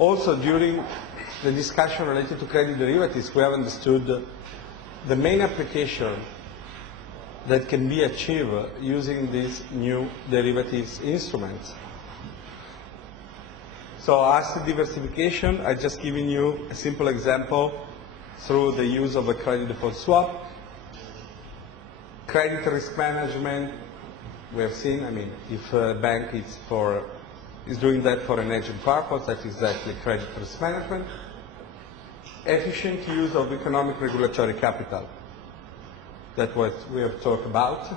Also, during the discussion related to credit derivatives, we have understood the main application that can be achieved using these new derivatives instruments. So asset diversification, I've just given you a simple example through the use of a credit default swap. Credit risk management, we have seen, I mean, if a bank is doing that for an hedging purpose, that's exactly credit risk management. Efficient use of economic regulatory capital. That's what we have talked about.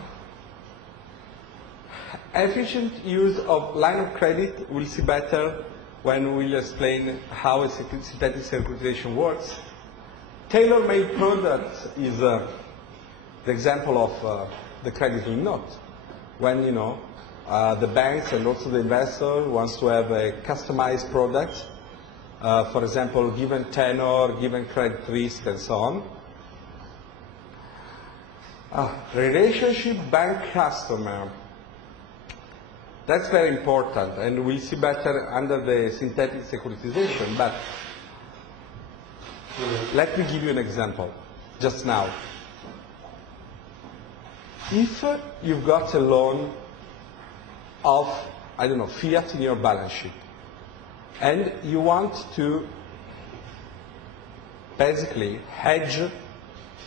Efficient use of line of credit, we'll see better when we'll explain how a synthetic securitization works. Tailor-made products is the example of the credit linked note. When, the banks and also the investor wants to have a customized product, for example, given tenor, given credit risk, and so on. Relationship bank-customer. That's very important, and we'll see better under the synthetic securitization, but let me give you an example, just now. If you've got a loan of, I don't know, fiat in your balance sheet, and you want to basically hedge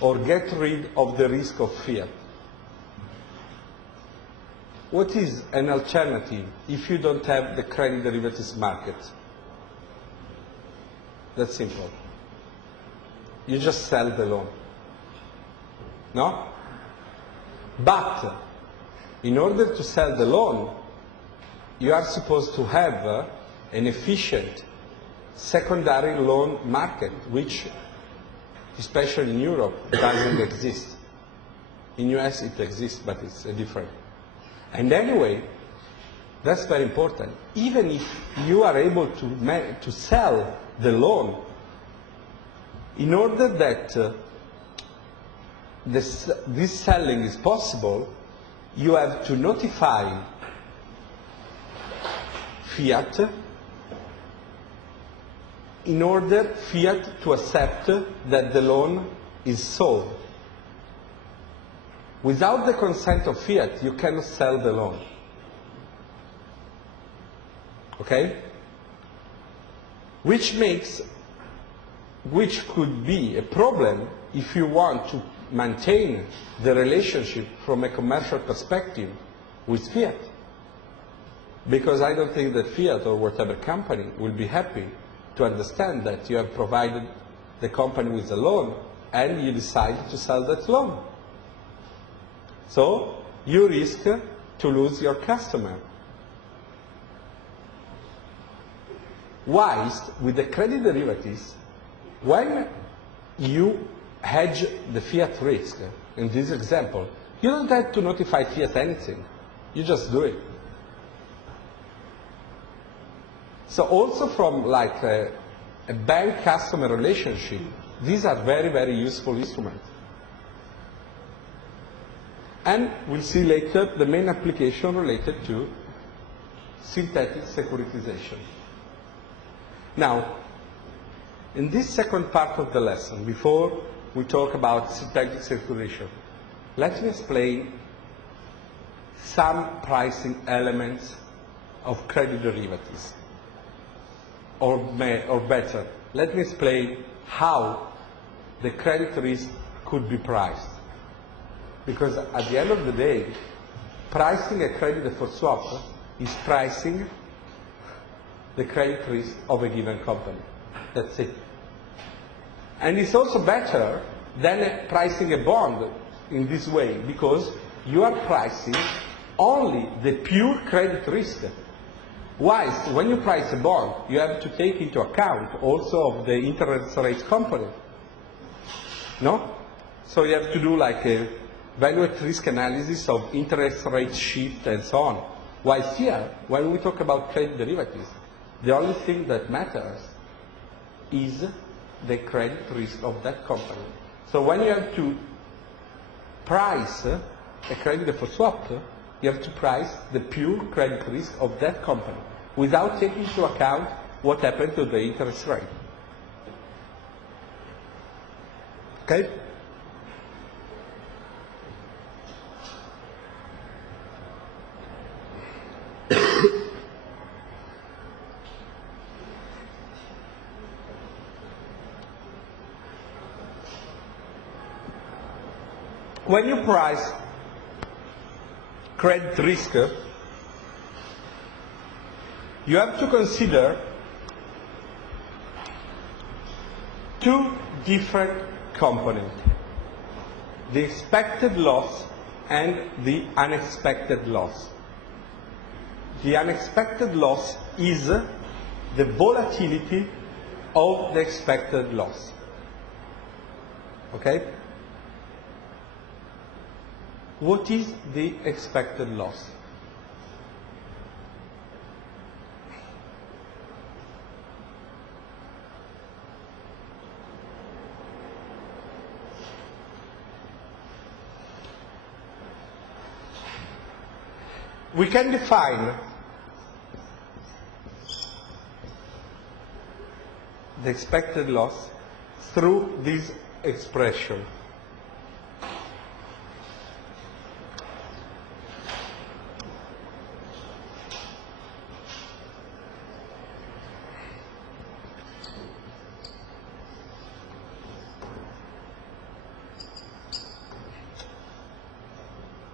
or get rid of the risk of fiat, what is an alternative if you don't have the credit derivatives market? That's simple. You just sell the loan. No? But in order to sell the loan, you are supposed to have an efficient secondary loan market, which, especially in Europe, doesn't exist. In US it exists, but it's different. And anyway, that's very important. Even if you are able to sell the loan, in order that this selling is possible, you have to notify Fiat in order Fiat to accept that the loan is sold. Without the consent of Fiat, you cannot sell the loan. Okay? Which could be a problem if you want to maintain the relationship from a commercial perspective with Fiat. Because I don't think that Fiat or whatever company will be happy to understand that you have provided the company with a loan and you decide to sell that loan. So you risk to lose your customer. Whilst with the credit derivatives, when you hedge the fiat risk, in this example, you don't have to notify Fiat anything. You just do it. So also from like a bank-customer relationship, these are very, very useful instruments. And we'll see later the main application related to synthetic securitization. Now, in this second part of the lesson, before we talk about synthetic securitization, let me explain some pricing elements of credit derivatives. Or better, let me explain how the credit risk could be priced. Because at the end of the day, pricing a credit default swap is pricing the credit risk of a given company. That's it. And it's also better than pricing a bond in this way, because you are pricing only the pure credit risk. Whilst when you price a bond, you have to take into account also of the interest rate component. No? So you have to do like a value at risk analysis of interest rate shift and so on. Whilst here, when we talk about credit derivatives, the only thing that matters is the credit risk of that company. So when you have to price a credit default swap, you have to price the pure credit risk of that company without taking into account what happened to the interest rate. Okay? When you price credit risk, you have to consider two different components, the expected loss and the unexpected loss. The unexpected loss is the volatility of the expected loss. Okay? What is the expected loss? We can define the expected loss through this expression.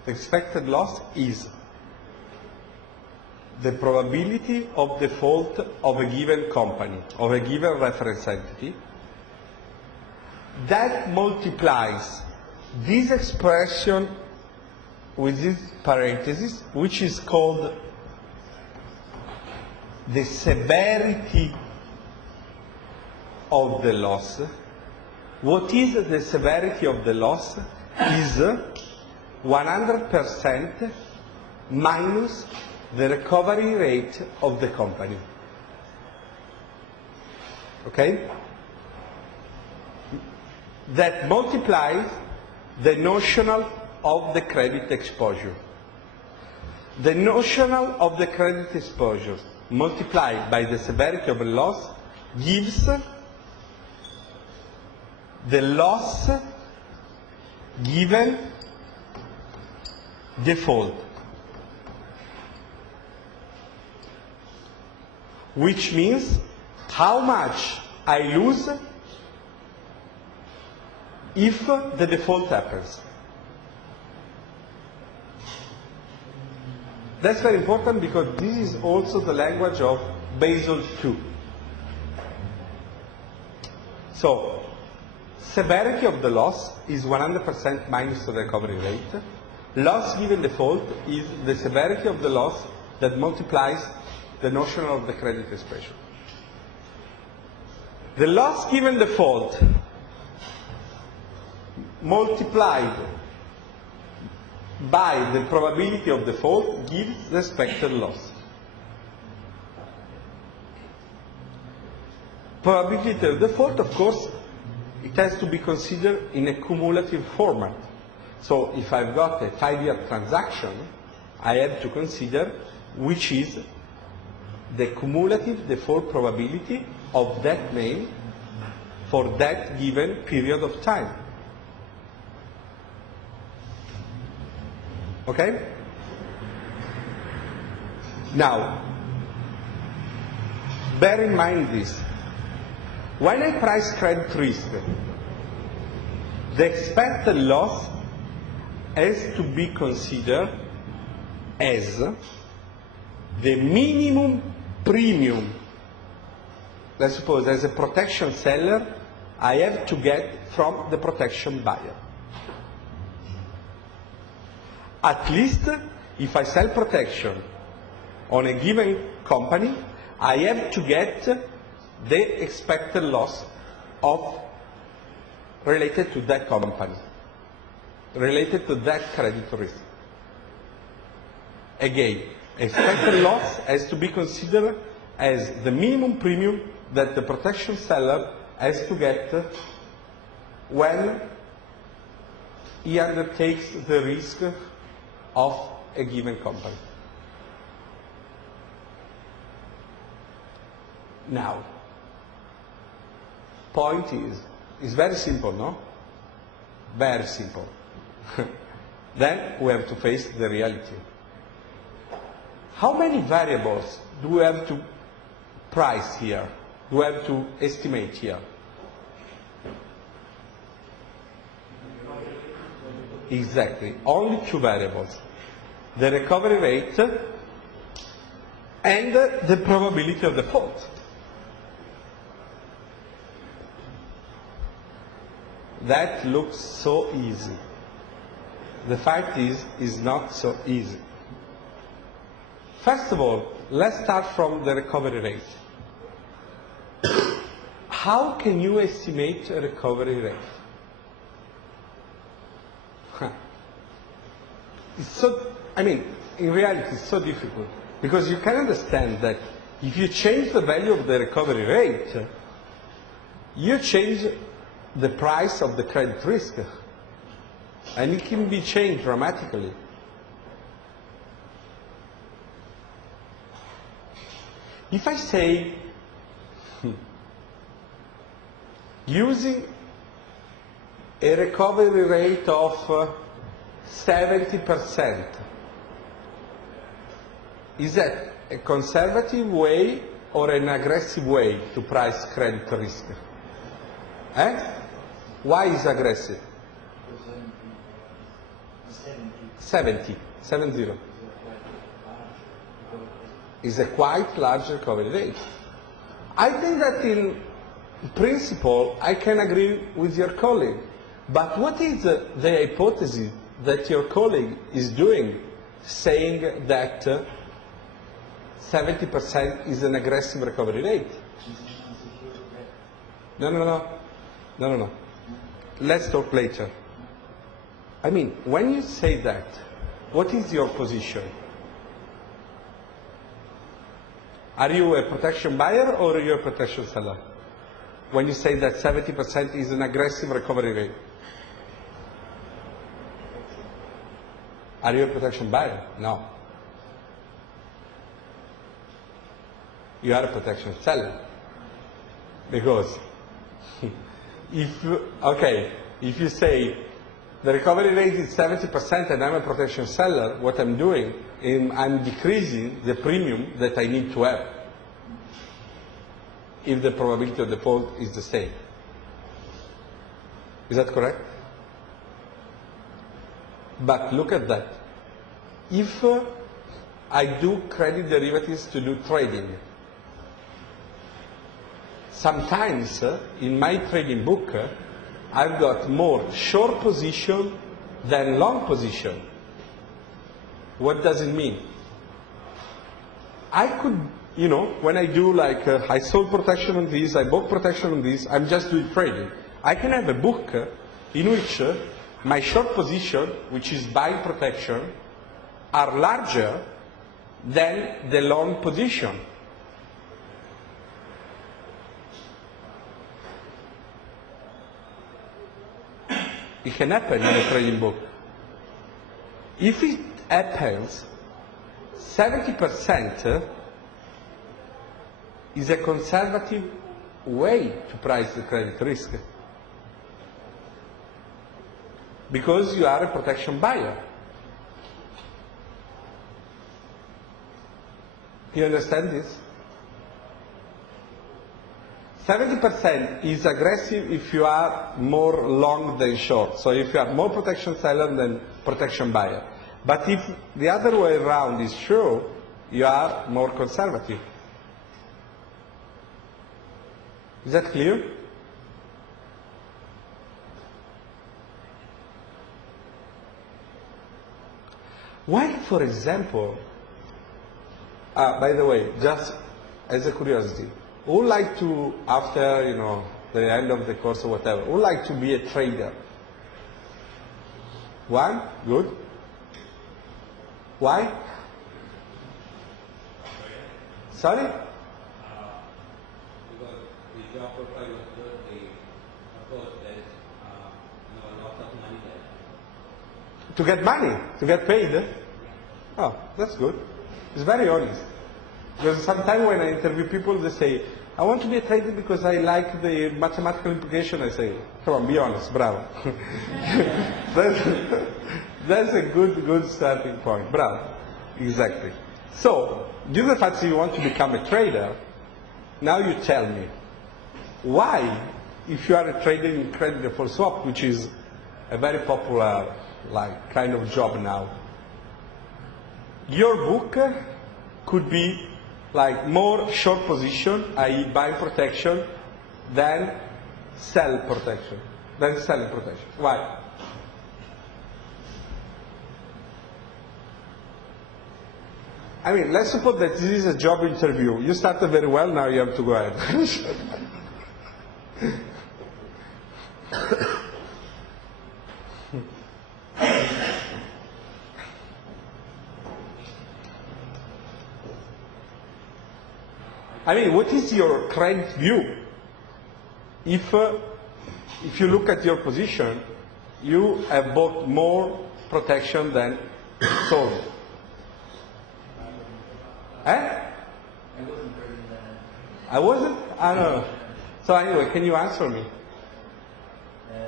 The expected loss is the probability of default of a given company, of a given reference entity, that multiplies this expression with this parenthesis, which is called the severity of the loss. What is the severity of the loss? Is 100% minus the recovery rate of the company. Okay? That multiplies the notional of the credit exposure. The notional of the credit exposure multiplied by the severity of a loss gives the loss given default, which means how much I lose if the default happens. That's very important because this is also the language of Basel II. So, severity of the loss is 100% minus the recovery rate. Loss given default is the severity of the loss that multiplies the notional of the credit expression. The loss given default multiplied by the probability of default gives the expected loss. Probability of default, of course, it has to be considered in a cumulative format. So if I've got a 5-year transaction, I have to consider which is the cumulative default probability of that name for that given period of time. Okay? Now, bear in mind this. When I price credit risk, the expected loss has to be considered as the minimum premium. Let's suppose as a protection seller, I have to get from the protection buyer. At least if I sell protection on a given company, I have to get the expected loss of related to that company, related to that credit risk. Again, expected loss has to be considered as the minimum premium that the protection seller has to get when he undertakes the risk of a given company. Now, point is very simple, no? Very simple. Then we have to face the reality. How many variables do we have to price here? Do we have to estimate here? Exactly. Only two variables. The recovery rate and the probability of default. That looks so easy. The fact is, it's not so easy. First of all, let's start from the recovery rate. How can you estimate a recovery rate? It's so, in reality, it's so difficult. Because you can understand that if you change the value of the recovery rate, you change the price of the credit risk. And it can be changed dramatically. If I say, using a recovery rate of 70%, is that a conservative way or an aggressive way to price credit risk? Why is aggressive? 70. Is a quite large recovery rate. I think that in principle I can agree with your colleague. But what is the hypothesis that your colleague is doing, saying that 70% is an aggressive recovery rate? No. Let's talk later. When you say that, what is your position? Are you a protection buyer or are you a protection seller? When you say that 70% is an aggressive recovery rate. Are you a protection buyer? No. You are a protection seller. Because if you say the recovery rate is 70% and I'm a protection seller, what I'm doing is I'm decreasing the premium that I need to have if the probability of default is the same. Is that correct? But look at that. If I do credit derivatives to do trading, sometimes in my trading book I've got more short position than long position. What does it mean? I could, when I do I sold protection on this, I bought protection on this, I'm just doing trading. I can have a book in which my short position, which is buying protection, are larger than the long position. It can happen in a trading book. If it happens, 70% is a conservative way to price the credit risk. Because you are a protection buyer. You understand this? 70% is aggressive if you are more long than short. So if you are more protection seller than protection buyer. But if the other way around is true, you are more conservative. Is that clear? Why, for example, by the way, just as a curiosity, who would like to, after the end of the course or whatever, who would like to be a trader? One? Good. Why? Sorry? Because the job profile was good, of course there is a lot of money there. To get money? To get paid? Oh, that's good. It's very honest. Because sometimes when I interview people, they say, I want to be a trader because I like the mathematical implication. I say, come on, be honest, bravo. That's a good starting point. Bravo. Exactly. So, due to the fact that you want to become a trader, now you tell me, why, if you are a trader in credit default swap, which is a very popular kind of job now, your book could be like more short position, i.e. buying protection, than selling protection. Why? I mean, let's suppose that this is a job interview. You started very well, now you have to go ahead. I mean, what is your credit view? If you look at your position, you have bought more protection than sold. I wasn't? I don't know. So anyway, can you answer me? If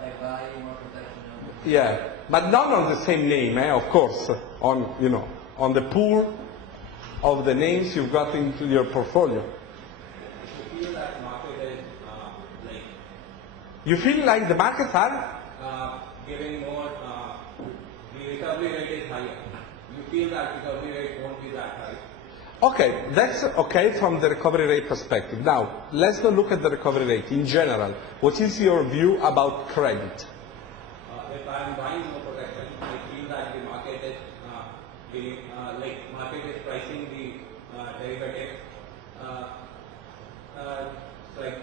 I buy more protection. Yeah, but not on the same name, of course. On the pool of the names you've got into your portfolio. You feel that market is You feel like the markets are? giving more, the recovery rate is higher. You feel that recovery rate won't be that high. Okay, that's okay from the recovery rate perspective. Now, let's not look at the recovery rate in general. What is your view about credit? If I am buying more protection, I feel that the market is market is pricing the derivative.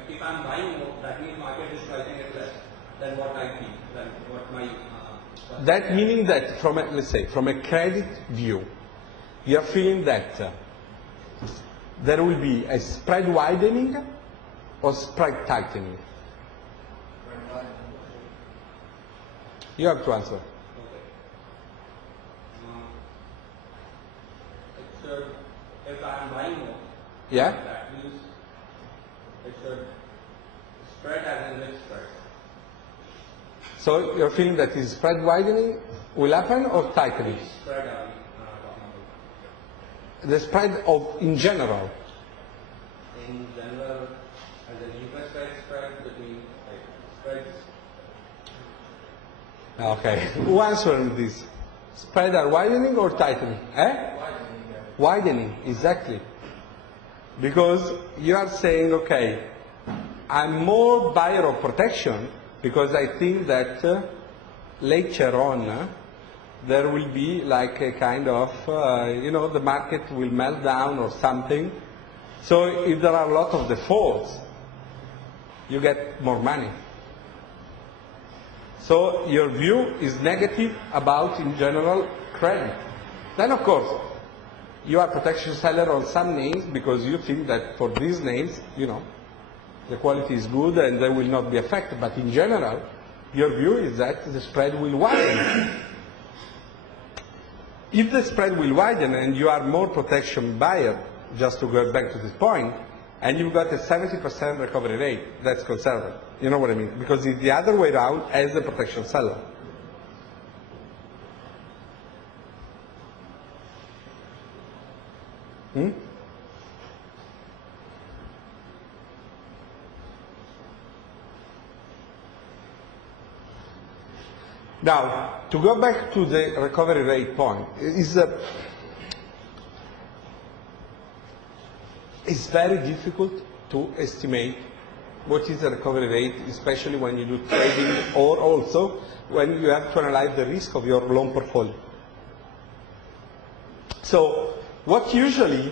If I am buying more, that means market is pricing it less than what I feel, than what my. That meaning that let's say from a credit view, you are feeling that there will be a spread widening or spread tightening. You have to answer. Okay. If I am buying more, Yeah? that means it should spread as in which spread? So you're feeling that is spread widening will happen or tightening? Which spread are we talking about? The spread of in general. In general, as an interest rate spread between spreads. Okay. Who answered this? Spread are widening or tightening? Widening, exactly. Because you are saying, okay, I'm more buyer of protection because I think that later on there will be like a kind of, the market will melt down or something. So if there are a lot of defaults, you get more money. So your view is negative about, in general, credit. Then, of course, you are protection seller on some names because you think that for these names, the quality is good and they will not be affected. But in general, your view is that the spread will widen. If the spread will widen and you are more protection buyer, just to go back to this point, and you've got a 70% recovery rate, that's conservative. You know what I mean? Because it's the other way around as a protection seller. Now, to go back to the recovery rate point, it's very difficult to estimate what is the recovery rate, especially when you do trading or also when you have to analyze the risk of your loan portfolio. So, what usually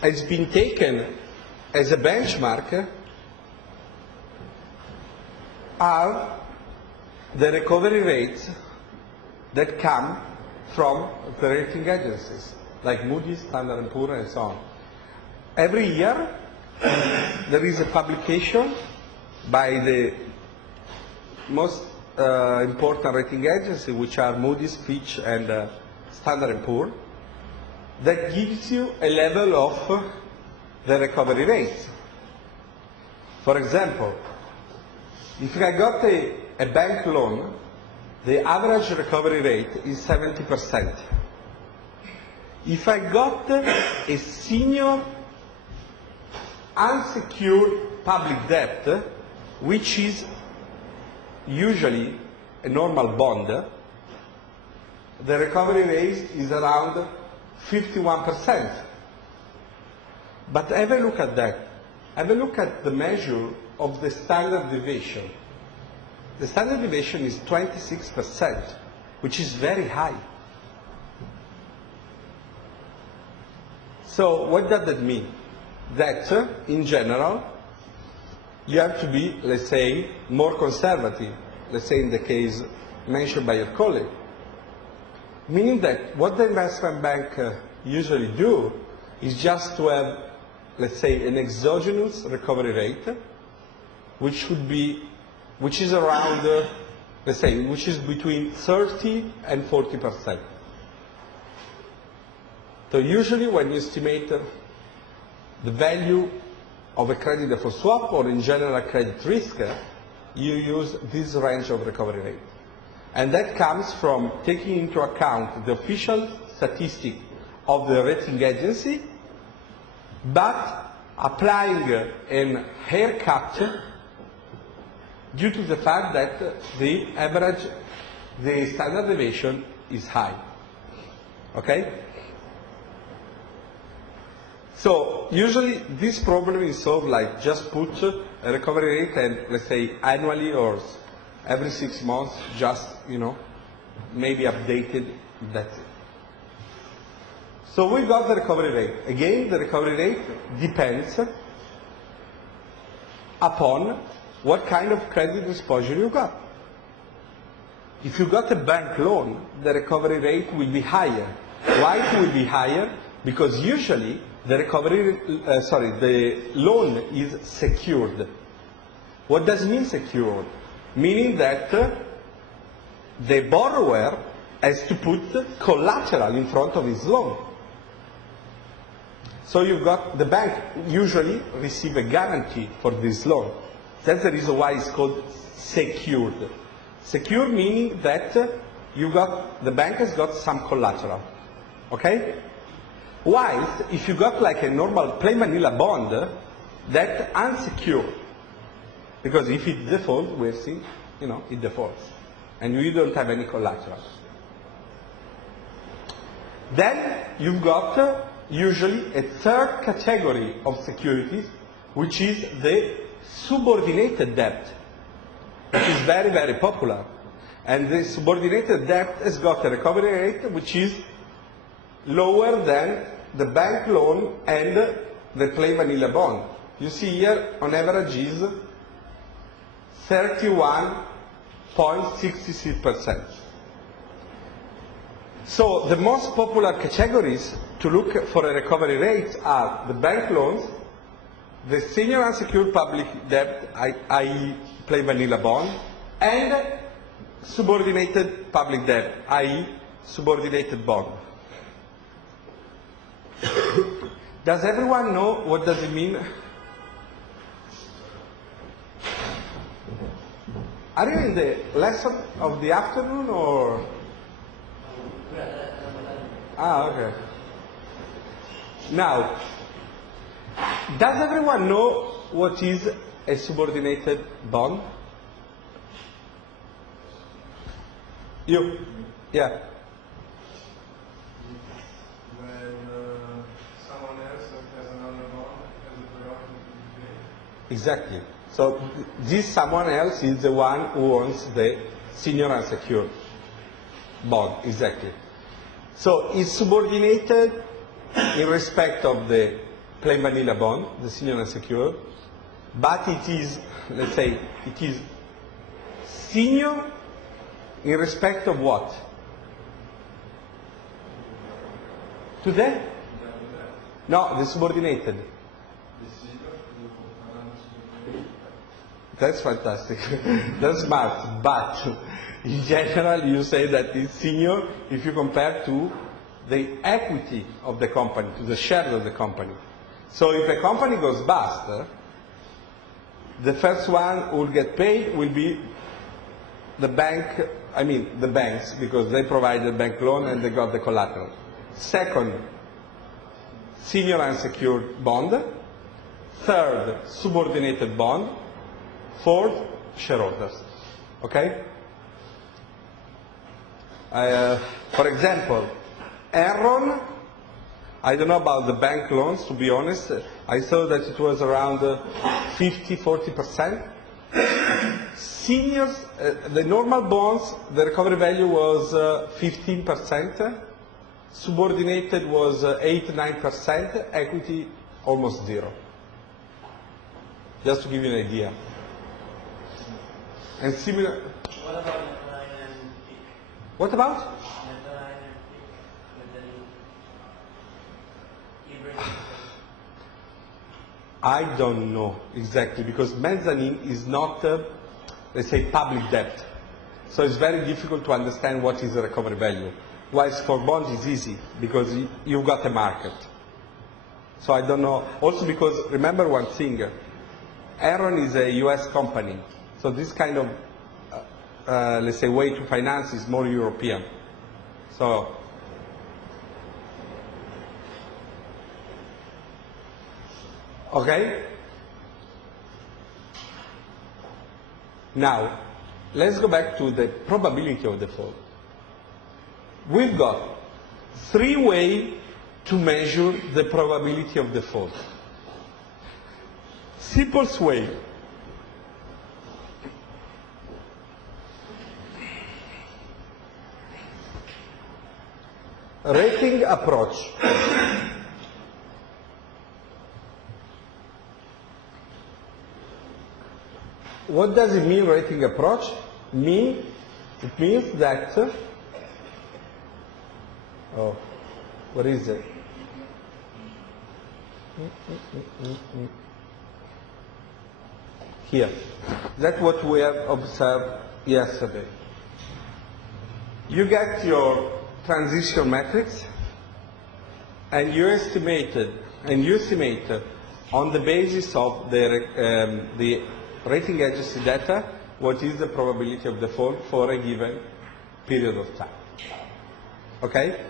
has been taken as a benchmark are the recovery rates that come from the rating agencies, like Moody's, Standard & Poor's, and so on. Every year, there is a publication by the most important rating agency, which are Moody's, Fitch, and Standard & Poor's, that gives you a level of the recovery rate. For example, if I got a bank loan, the average recovery rate is 70%. If I got a senior unsecured public debt, which is usually a normal bond, the recovery rate is around 51%. But have a look at that. Have a look at the measure of the standard deviation. The standard deviation is 26%, which is very high. So what does that mean? That, in general, you have to be, let's say, more conservative, let's say in the case mentioned by your colleague. Meaning that what the investment bank usually do is just to have, let's say, an exogenous recovery rate, which is around, let's say, which is between 30 and 40%. So usually when you estimate the value of a credit default swap or in general credit risk, you use this range of recovery rate. And that comes from taking into account the official statistic of the rating agency, but applying a haircut due to the fact that the standard deviation is high. Okay? So usually this problem is solved like just put a recovery rate and let's say annually or every 6 months, just, maybe updated, that's it. So we got the recovery rate. Again, the recovery rate depends upon what kind of credit exposure you got. If you got a bank loan, the recovery rate will be higher. Why it will be higher? Because usually the the loan is secured. What does mean secured? Meaning that the borrower has to put collateral in front of his loan. So you've got the bank usually receive a guarantee for this loan. That's the reason why it's called secured. Secure meaning that the bank has got some collateral. Okay? Whilst if you got like a normal plain vanilla bond, that unsecured. Because if it defaults, we'll see, it defaults. And you don't have any collateral. Then you've got usually a third category of securities, which is the subordinated debt, which is very, very popular. And the subordinated debt has got a recovery rate which is lower than the bank loan and the plain vanilla bond. You see here, on average, is 31.66%. So the most popular categories to look for a recovery rate are the bank loans, the senior unsecured public debt, i.e. plain vanilla bond, and subordinated public debt, i.e. subordinated bond. Does everyone know what does it mean? Are you in the lesson of the afternoon or? Okay. Now, does everyone know what is a subordinated bond? You? Yeah. When someone else has another bond has a prerogative to pay. Exactly. So this someone else is the one who owns the senior unsecured bond. Exactly. So it's subordinated in respect of the plain vanilla bond, the senior unsecured, but it is, let's say, it is senior in respect of what? To the? No, the subordinated. That's fantastic. That's smart. But in general, you say that it's senior if you compare to the equity of the company, to the shares of the company. So if a company goes bust, the first one who will get paid will be the bank, the banks, because they provided bank loan and they got the collateral. Second, senior unsecured bond. Third, subordinated bond. Fourth, shareholders. Okay? For example, Enron, I don't know about the bank loans, to be honest. I saw that it was around 50-40%. Seniors, the normal bonds, the recovery value was 15%. Subordinated was 8-9%. Equity, almost zero. Just to give you an idea. And similar. What about Netherlands and PIC? What about? Netherlands and PIC. I don't know exactly, because mezzanine is not, let's say, public debt. So it's very difficult to understand what is the recovery value. Whilst for bonds it's easy, because you've got a market. So I don't know. Also because, remember one thing, Enron is a US company. So this kind of, let's say, way to finance is more European. So, okay? Now, let's go back to the probability of default. We've got 3 ways to measure the probability of default. Simplest way. Rating approach. What does it mean, rating approach? It means that, what is it? Here. That's what we have observed yesterday. You get your transition matrix, and you estimate on the basis of the rating agency data what is the probability of default for a given period of time. Okay?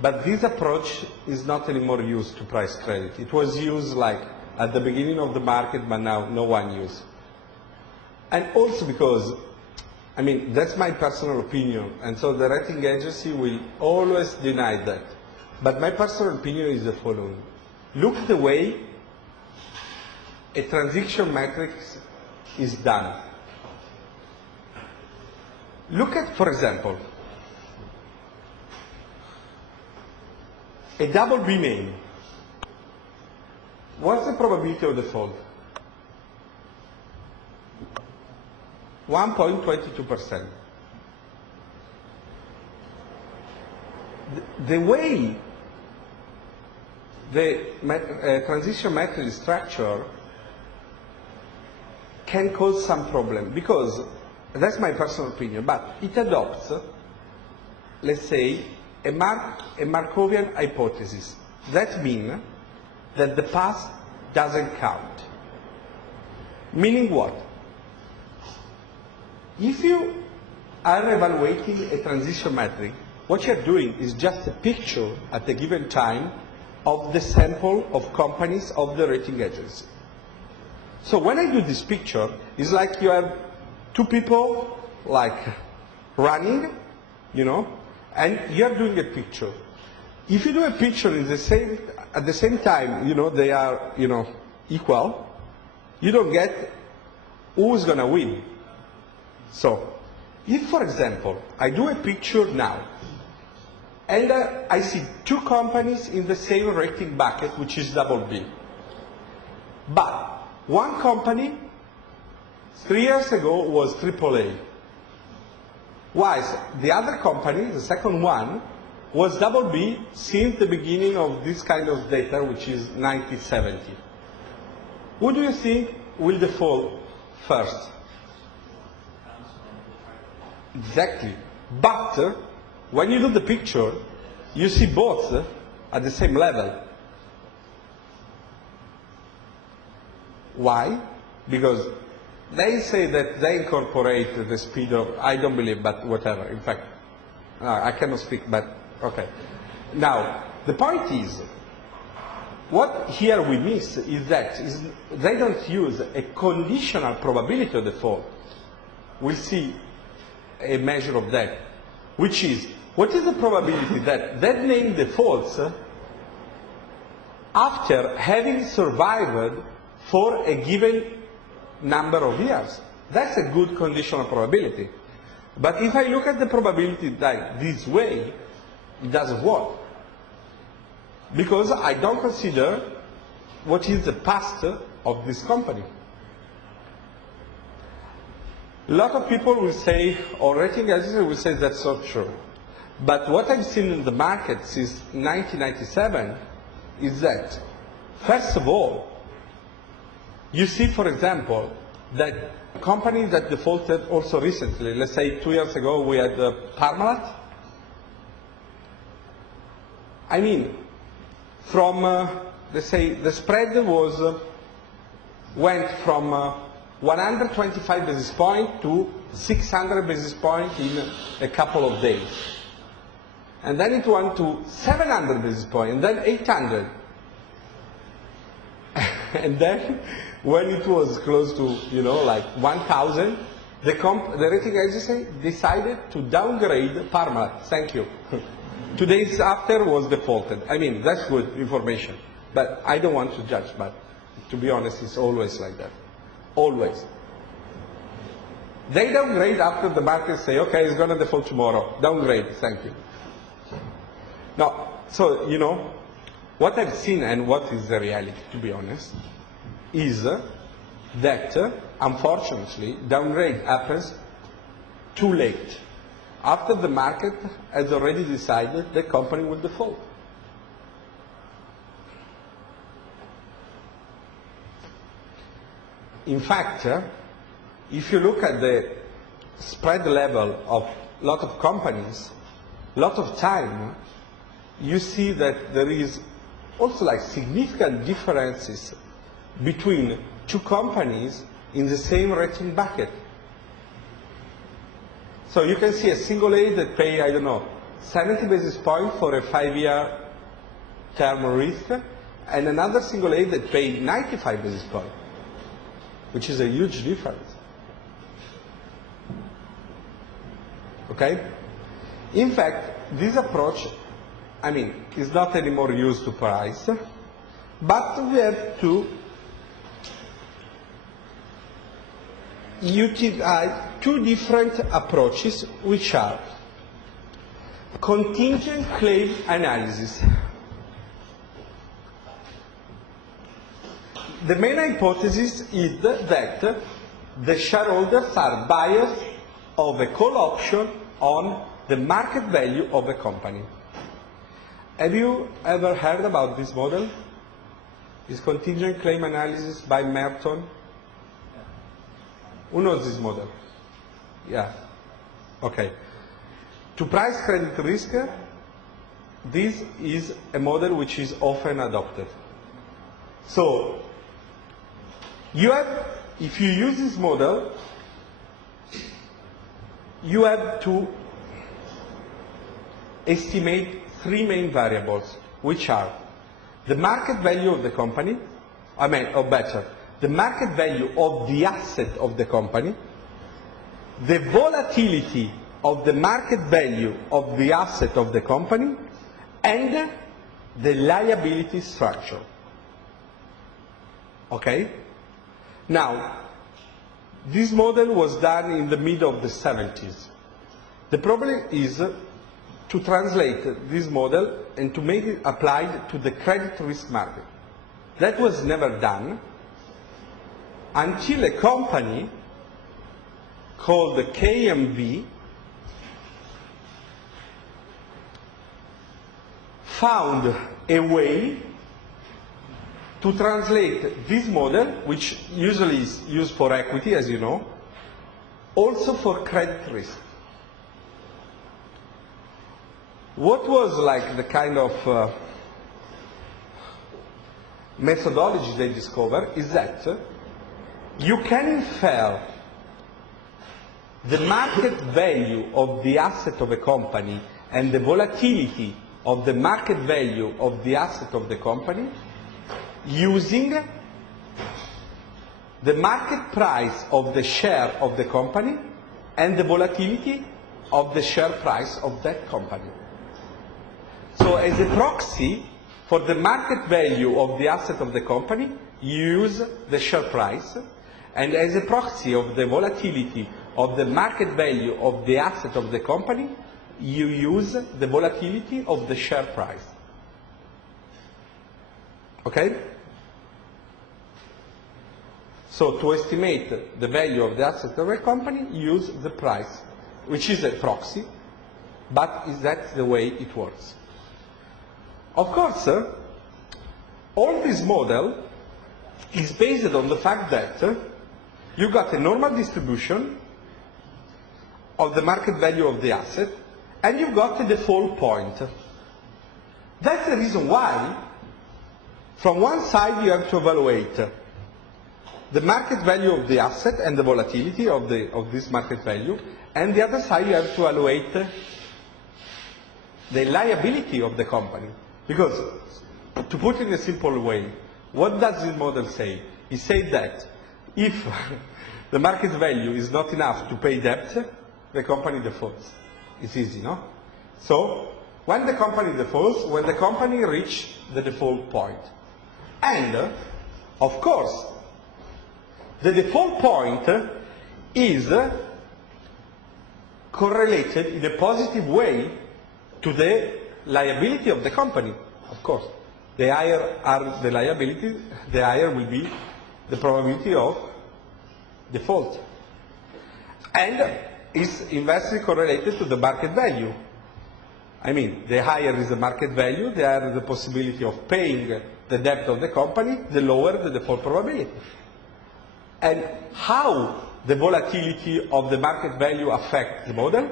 But this approach is not anymore used to price credit. It was used like at the beginning of the market, but now no one uses. And also because, that's my personal opinion, and so the rating agency will always deny that. But my personal opinion is the following. Look at the way a transition matrix is done. Look at, for example, a double B name. What's the probability of default? 1.22%. The way the transition matrix is structured can cause some problem, because that's my personal opinion, but it adopts, let's say, a Markovian hypothesis. That means that the past doesn't count. Meaning what? If you are evaluating a transition matrix, what you're doing is just a picture at a given time of the sample of companies of the rating agency. So when I do this picture, it's like you have 2 people like running, and you're doing a picture. If you do a picture at the same time, they are, equal, you don't get who's going to win. So, if, for example, I do a picture now, and I see 2 companies in the same rating bucket, which is double B. But one company 3 years ago was AAA. Whilst the other company, the second one, was double B since the beginning of this kind of data, which is 1970. Who do you think will default first? Exactly. But when you do the picture, you see both at the same level. Why? Because they say that they incorporate the speed of, I don't believe, but whatever. In fact, I cannot speak, but okay. Now, the point is, what here we miss is that they don't use a conditional probability of default. We'll see a measure of that, which is, what is the probability that that name defaults after having survived for a given number of years? That's a good conditional probability. But if I look at the probability like this way, it doesn't work. Because I don't consider what is the past of this company. A lot of people will say, or rating agencies will say that's not true. But what I've seen in the market since 1997 is that, first of all, you see, for example, that companies that defaulted also recently, let's say 2 years ago we had Parmalat. I mean, from, let's say, the spread went from 125 basis points to 600 basis points in a couple of days. And then it went to 700 basis points, and then 800. And then, when it was close to, like 1,000, the rating agency decided to downgrade Parmalat. Thank you. 2 days after was defaulted. I mean, that's good information. But I don't want to judge, but to be honest, it's always like that. Always. They downgrade after the market say, okay, it's going to default tomorrow. Downgrade, thank you. Now, so, what I've seen and what is the reality, to be honest, is that, unfortunately, downgrade happens too late. After the market has already decided the company will default. In fact, if you look at the spread level of a lot of companies, a lot of time, you see that there is also like significant differences between two companies in the same rating bucket. So you can see a single A that pay, I don't know, 70 basis points for a 5-year term risk, and another single A that pay 95 basis points, which is a huge difference. Okay? In fact, this approach, I mean, is not anymore used to price, but we have to utilize two different approaches, which are contingent claim analysis. The main hypothesis is that the shareholders are buyers of a call option on the market value of a company. Have you ever heard about this model? This contingent claim analysis by Merton? Who knows this model? Yeah. Okay. To price credit risk, this is a model which is often adopted. So, if you use this model, you have to estimate three main variables, which are the market value of the company, or better, the market value of the asset of the company, the volatility of the market value of the asset of the company, and the liability structure. Okay? Now, this model was done in the middle of the 70s. The problem is to translate this model and to make it applied to the credit risk market. That was never done until a company called the KMV found a way to translate this model, which usually is used for equity, as you know, also for credit risk. What was like the kind of methodology they discovered is that you can infer the market value of the asset of a company and the volatility of the market value of the asset of the company using the market price of the share of the company and the volatility of the share price of that company. So as a proxy for the market value of the asset of the company, you use the share price, and as a proxy of the volatility of the market value of the asset of the company, you use the volatility of the share price. Okay? So to estimate the value of the asset of a company, use the price, which is a proxy, but that's the way it works. Of course, all this model is based on the fact that you got a normal distribution of the market value of the asset, and you've got a default point. That's the reason why, from one side, you have to evaluate the market value of the asset and the volatility of this market value, and the other side, you have to evaluate the liability of the company. Because, to put it in a simple way, what does this model say? It says that if the market value is not enough to pay debt, the company defaults. It's easy, no? So, when the company defaults, when the company reaches the default point. And, of course, the default point is correlated in a positive way to the liability of the company, of course. The higher are the liability, the higher will be the probability of default. And is inversely correlated to the market value. I mean, the higher is the market value, the higher the possibility of paying the debt of the company, the lower the default probability. And how the volatility of the market value affects the model?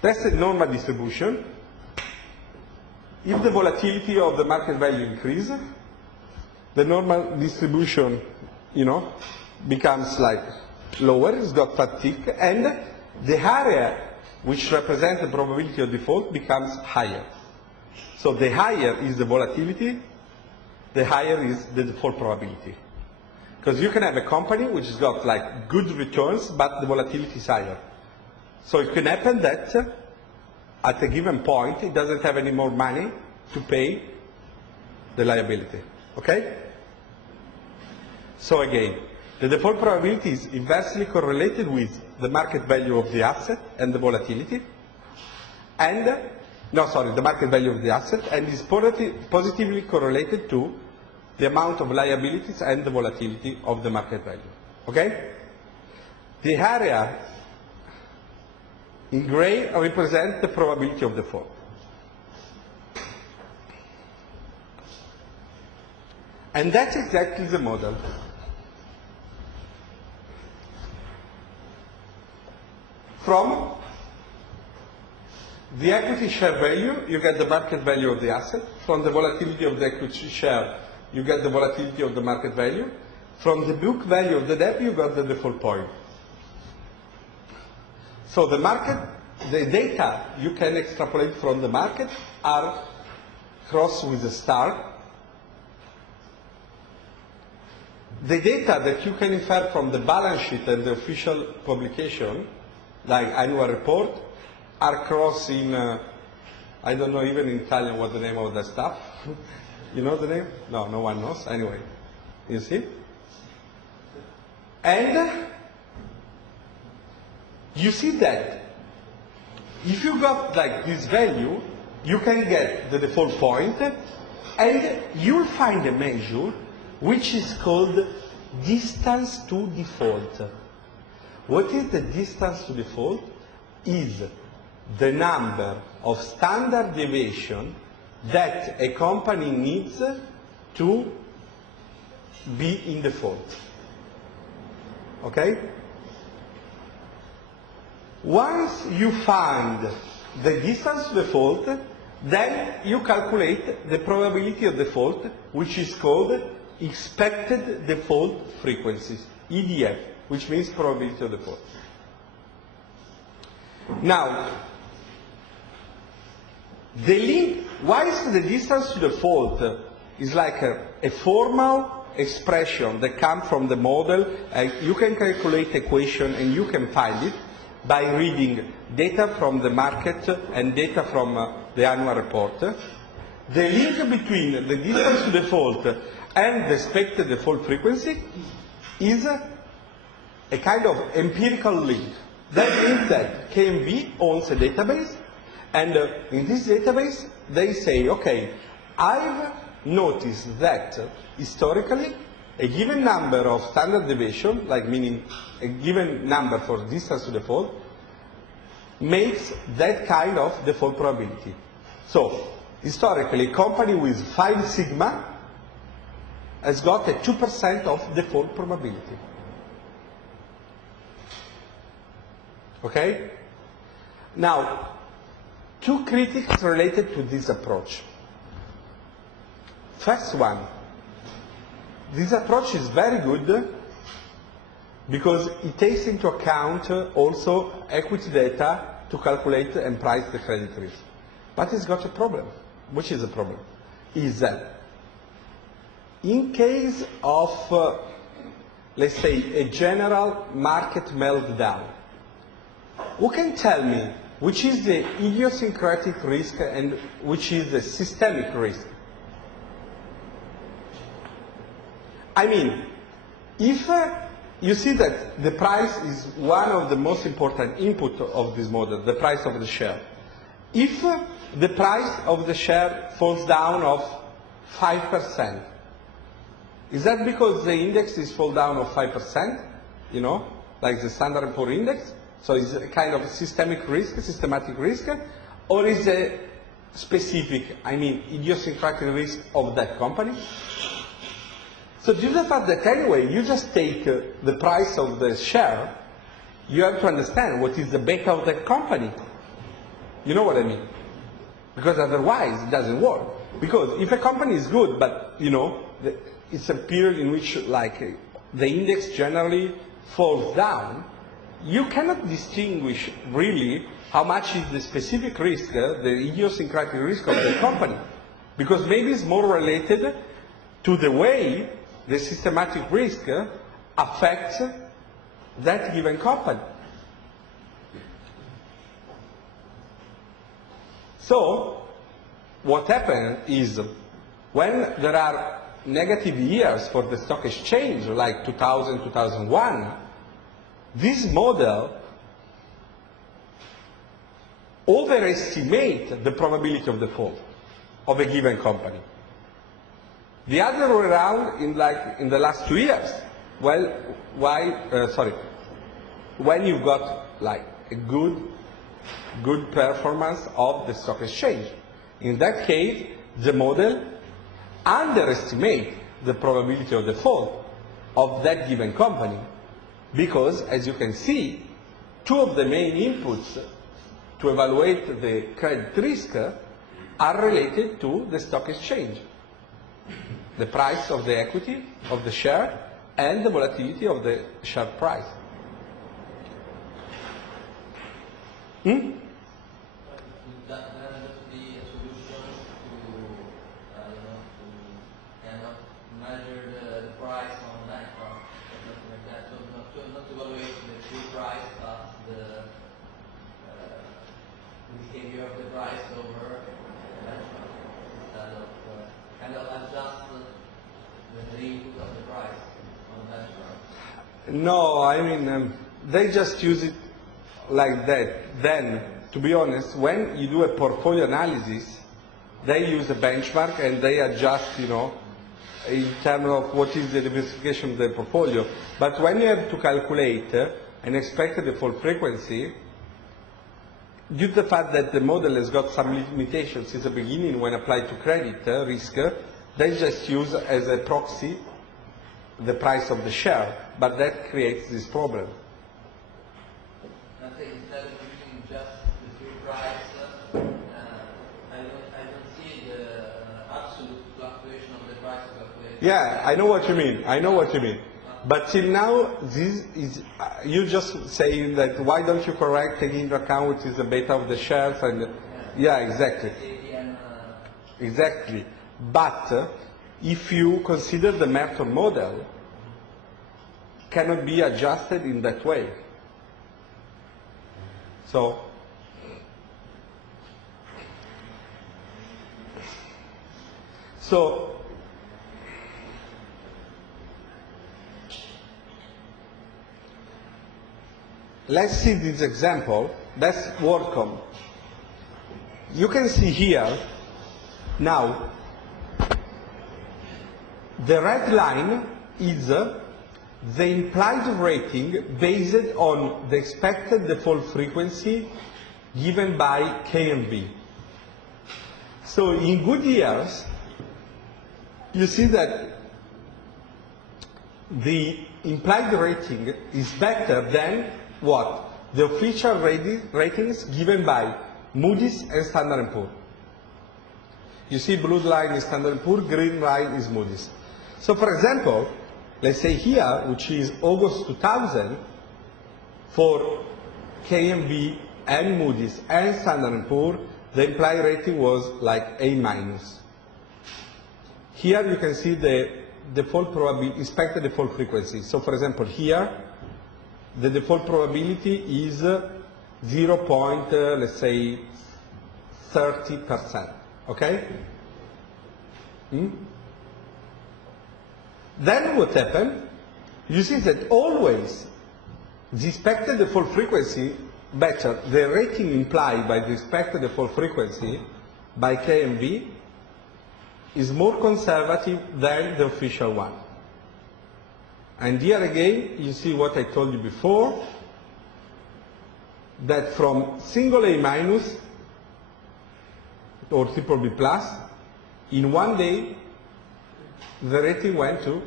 That's a normal distribution. If the volatility of the market value increases, the normal distribution, becomes like lower, it's got fatigue, and the area which represents the probability of default becomes higher. So the higher is the volatility, the higher is the default probability. Because you can have a company which has got like good returns, but the volatility is higher. So it can happen that at a given point it doesn't have any more money to pay the liability. Okay? So again, the default probability is inversely correlated with the market value of the asset and the volatility, and the market value of the asset, and is positively correlated to the amount of liabilities and the volatility of the market value. Okay? The area in gray represents the probability of default. And that's exactly the model. From the equity share value, you get the market value of the asset. From the volatility of the equity share, you get the volatility of the market value. From the book value of the debt, you got the default point. So the data you can extrapolate from the market are crossed with a star. The data that you can infer from the balance sheet and the official publication, like annual report, are crossed in, I don't know even in Italian what the name of that stuff. You know the name? No, no one knows. Anyway, you see? And you see that if you got like this value, you can get the default point, and you'll find a measure which is called distance to default. What is the distance to default? Is the number of standard deviation that a company needs to be in default. Okay? Once you find the distance to default, then you calculate the probability of default, which is called expected default frequencies, EDF, which means probability of default. Now, the link, why is the distance to default is like a formal expression that comes from the model. You can calculate equation and you can find it by reading data from the market and data from the annual report. The link between the distance to default and the expected default frequency is a kind of empirical link. That means that KMV owns a database, and in this database they say, okay, I've noticed that historically a given number of standard deviation, like meaning a given number for distance to default, makes that kind of default probability. So, historically, a company with 5 sigma has got a 2% of default probability. Okay? Now, 2 critiques related to this approach. First one, this approach is very good because it takes into account also equity data to calculate and price the credit risk. But it's got a problem. Which is a problem? Is that in case of, let's say, a general market meltdown, who can tell me which is the idiosyncratic risk and which is the systemic risk? I mean, if you see that the price is one of the most important input of this model, the price of the share. If the price of the share falls down of 5%, is that because the index is fall down of 5%? You know, like the Standard & Poor's index? So it's a kind of systemic risk, systematic risk, or is it specific, I mean, idiosyncratic risk of that company? So due to the fact that anyway, you just take the price of the share, you have to understand what is the beta of that company. You know what I mean? Because otherwise it doesn't work. Because if a company is good, but you know, it's a period in which like the index generally falls down, you cannot distinguish really how much is the specific risk, the idiosyncratic risk of the company. Because maybe it's more related to the way the systematic risk affects that given company. So, what happens is, when there are negative years for the stock exchange, like 2000, 2001, this model overestimates the probability of default of a given company. The other way around, in the last 2 years, when you've got like a good performance of the stock exchange. In that case, the model underestimates the probability of default of that given company, because, as you can see, 2 of the main inputs to evaluate the credit risk are related to the stock exchange. The price of the equity of the share and the volatility of the share price. That must be a solution to kind of measure the price on that part, something like that. So not to evaluate the true price, but the behavior of the price over the benchmark, instead of kind of adjust the input of the price on the benchmark. No, I mean, they just use it like that. Then, to be honest, when you do a portfolio analysis, they use a benchmark and they adjust, you know, in terms of what is the diversification of the portfolio. But when you have to calculate an expected default frequency, due to the fact that the model has got some limitations since the beginning when applied to credit risk, they just use as a proxy the price of the share, but that creates this problem. I think instead of using just the true price, I don't see the absolute fluctuation of the price calculated. Yeah, I know what you mean. I know what you mean. But till now, this is, you just saying that why don't you correct taking into account what is the beta of the shares and, yeah, exactly. Exactly. But if you consider the Merton model, cannot be adjusted in that way. So, let's see this example. Let's work on. You can see here now the red line is the implied rating based on the expected default frequency given by K and B. So in good years, you see that the implied rating is better than what? The official ratings given by Moody's and Standard & Poor's. You see blue line is Standard & Poor's, green line is Moody's. So for example, let's say here, which is August 2000, for KMB and Moody's and Standard & Poor's, the implied rating was like A-. Here you can see the default probability, expected default frequency. So for example, here, the default probability is 0. Let's say 30%. Okay? Then what happened? You see that always the expected default frequency better, the rating implied by the expected default frequency by K and B is more conservative than the official one. And here again, you see what I told you before, that from single A- or triple B+, in one day, the rating went to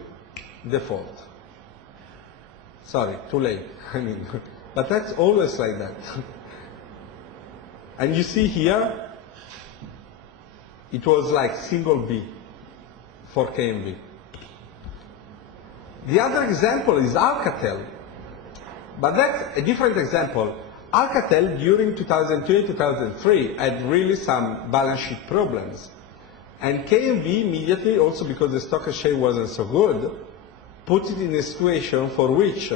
default. Sorry, too late. I mean, but that's always like that. And you see here, it was like single B for K and B. The other example is Alcatel, but that's a different example. Alcatel during 2002 and 2003 had really some balance sheet problems. And KMB immediately, also because the stock exchange wasn't so good, put it in a situation for which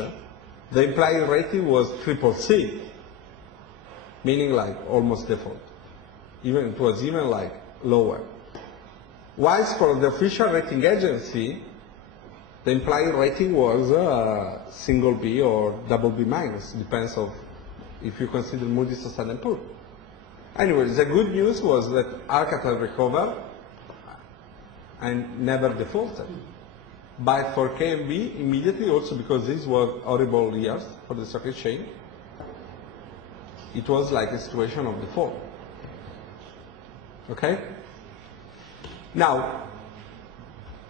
the implied rating was CCC, meaning like almost default. Even it was even like lower. Whilst for the official rating agency, the implied rating was single B or double B-, depends on if you consider Moody's or Standard & Poor's. Anyway, the good news was that Alcatel recovered and never defaulted. But for KMB, immediately also because these were horrible years for the stock exchange, it was like a situation of default. Okay? Now,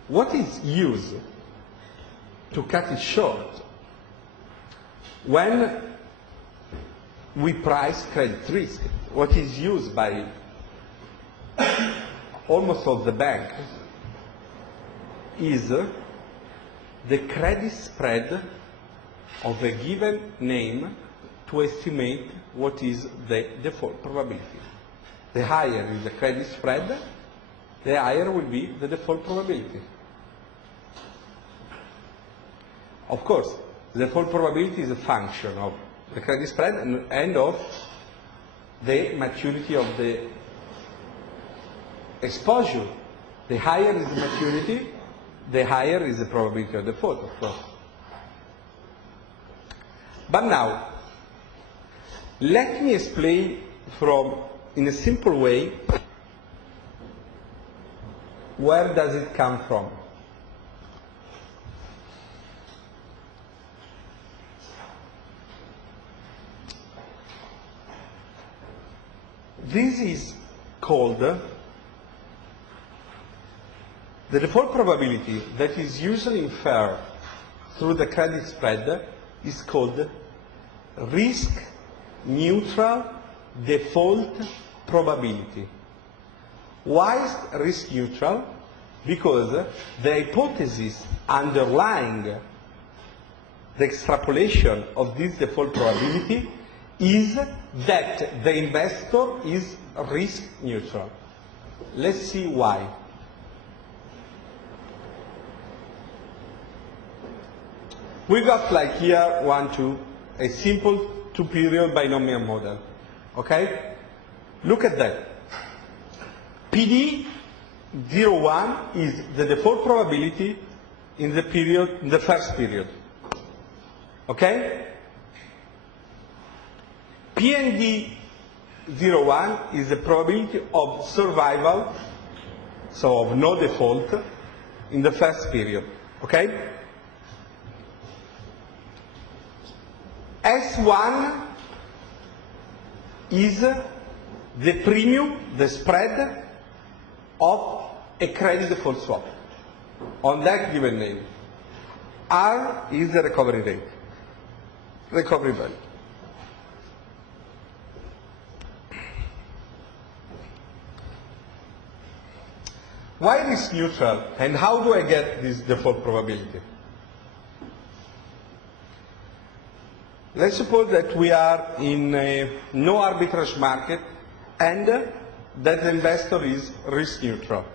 what is used to cut it short when we price credit risk? What is used by almost all the banks is the credit spread of a given name to estimate what is the default probability. The higher is the credit spread, the higher will be the default probability. Of course, the default probability is a function of the credit spread and of the maturity of the exposure. The higher is the maturity, the higher is the probability of default, of course. But now, let me explain in a simple way, where does it come from? This is called the default probability that is usually inferred through the credit spread is called risk neutral default probability. Why is risk neutral? Because the hypothesis underlying the extrapolation of this default probability is that the investor is risk neutral. Let's see why. We got like here a simple two-period binomial model. Okay? Look at that. PD 01 is the default probability in the first period. Okay? PND 01 is the probability of survival, so of no default, in the first period. Okay? S1 is the premium, the spread of a credit default swap on that given name. R is the recovery rate, recovery value. Why risk neutral and how do I get this default probability? Let's suppose that we are in a no arbitrage market and that the investor is risk neutral.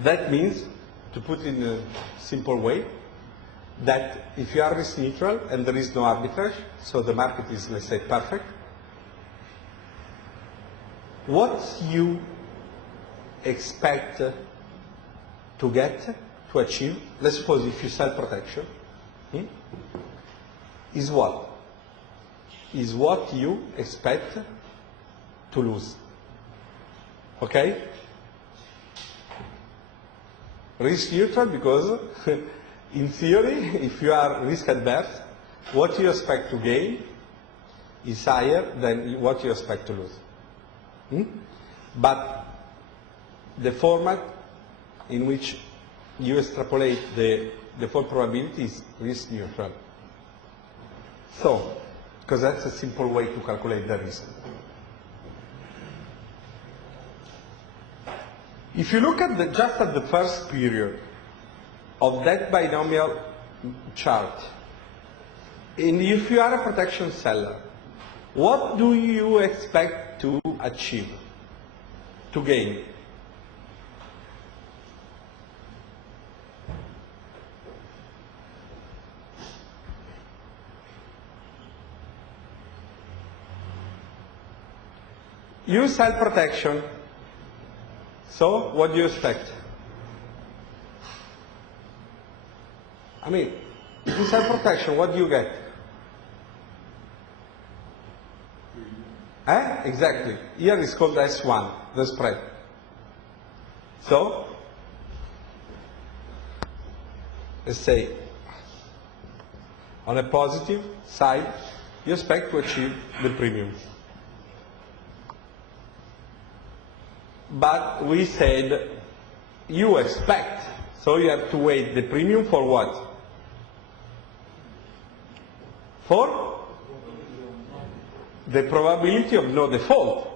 That means, to put it in a simple way, that if you are risk neutral and there is no arbitrage, so the market is, let's say, perfect, what you expect to get, to achieve, let's suppose if you sell protection, is what? Is what you expect to lose. Okay? Risk neutral because in theory, if you are risk adverse, what you expect to gain is higher than what you expect to lose. But the format in which you extrapolate the default probability is risk neutral. So, because that's a simple way to calculate the risk. If you look at just at the first period of that binomial chart, and if you are a protection seller, what do you expect to achieve, to gain? You sell protection, so what do you expect? I mean, if you sell protection, what do you get? Exactly. Here it's called S1, the spread. So, let's say, on a positive side, you expect to achieve the premium. But we said you expect, so you have to weight the premium for what? For the probability of no default.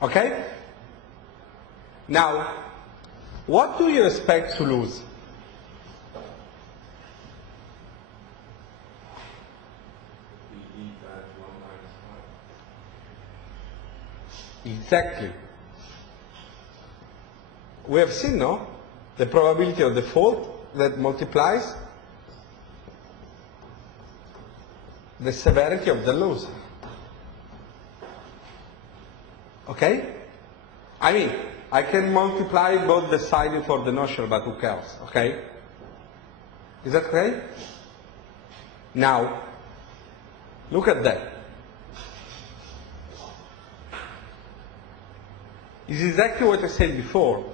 Okay? Now, what do you expect to lose? Exactly. We have seen, no? The probability of default that multiplies the severity of the loss. Okay? I mean, I can multiply both the sign for the notional, but who cares? Okay? Is that okay? Now, look at that. It's exactly what I said before.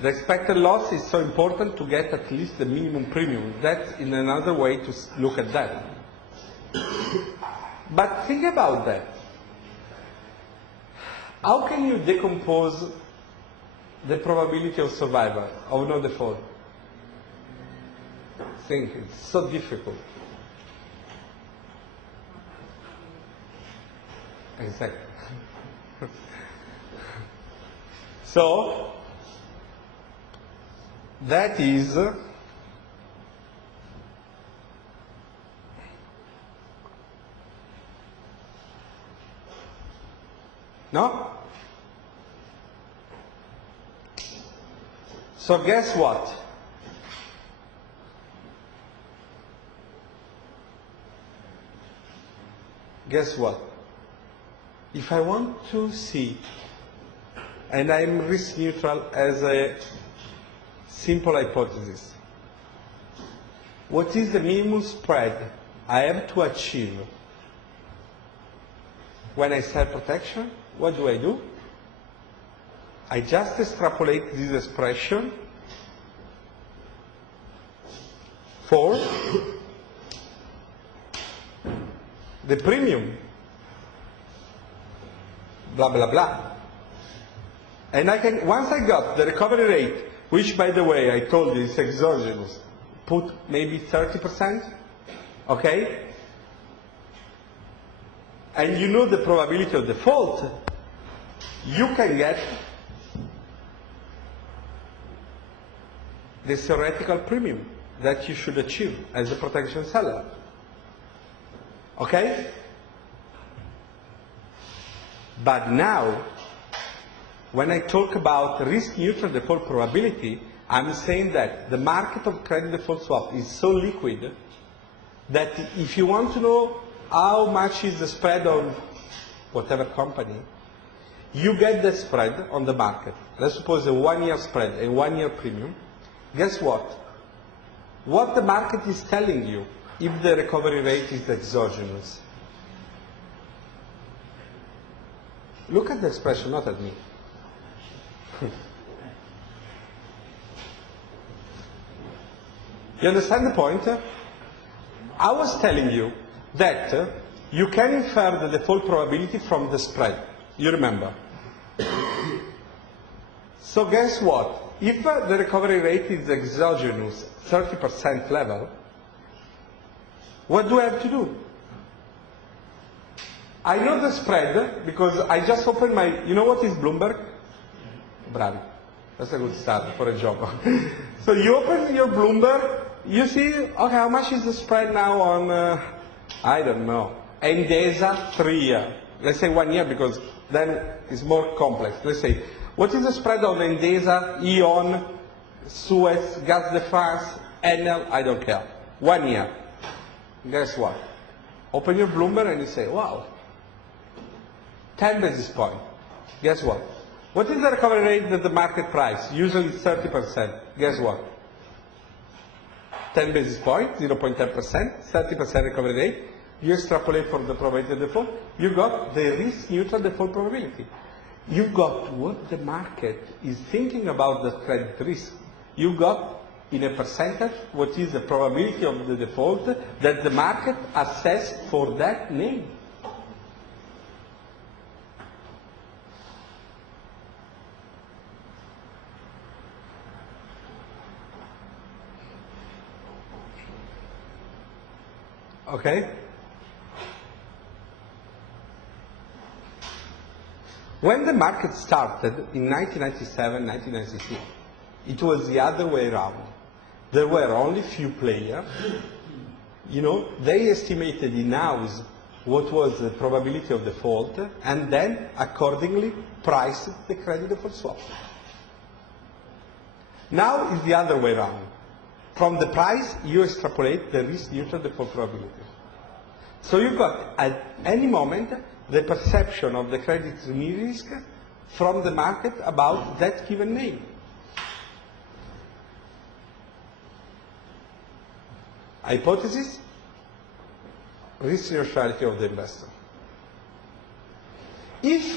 The expected loss is so important to get at least the minimum premium. That's in another way to look at that. But think about that. How can you decompose the probability of survival, of no default? Think, it's so difficult. Exactly. So, that is no? So guess what? Guess what? If I want to see, and I'm risk neutral as a simple hypothesis, what is the minimum spread I have to achieve when I sell protection? What do? I just extrapolate this expression for the premium, blah, blah, blah. And I can, once I got the recovery rate, which by the way, I told you is exogenous, put maybe 30%, okay? And you know the probability of default, you can get the theoretical premium that you should achieve as a protection seller. Okay? But now, when I talk about risk neutral default probability, I'm saying that the market of credit default swap is so liquid that if you want to know how much is the spread on whatever company, you get the spread on the market. Let's suppose a 1-year spread, a 1-year premium. Guess what? What the market is telling you if the recovery rate is exogenous. Look at the expression, not at me. You understand the point? I was telling you that you can infer the default probability from the spread. You remember? So guess what? If the recovery rate is exogenous, 30% level, what do I have to do? I know the spread because I just opened my, you know what is Bloomberg? Bravi. That's a good start for a job. So you open your Bloomberg, you see, okay, how much is the spread now on, I don't know, Endesa 3 year. Let's say 1 year because then it's more complex. Let's say, what is the spread on Endesa, E.ON, Suez, Gaz de France, Enel, I don't care. 1 year. Guess what? Open your Bloomberg and you say, wow, 10 basis points. Guess what? What is the recovery rate that the market price? Usually 30%. Guess what? 10 basis points, 0.10%, 30% recovery rate. You extrapolate from the probability of default, you got the risk neutral default probability. You got what the market is thinking about the credit risk. You got in a percentage what is the probability of the default that the market assessed for that name. Okay? When the market started in 1997, 1996, it was the other way around. There were only few players. You know, they estimated in-house what was the probability of default and then accordingly priced the credit default swap. Now it's the other way around. From the price, you extrapolate the risk neutral default probability. So you got at any moment the perception of the credit risk from the market about that given name. Hypothesis, risk neutrality of the investor. If,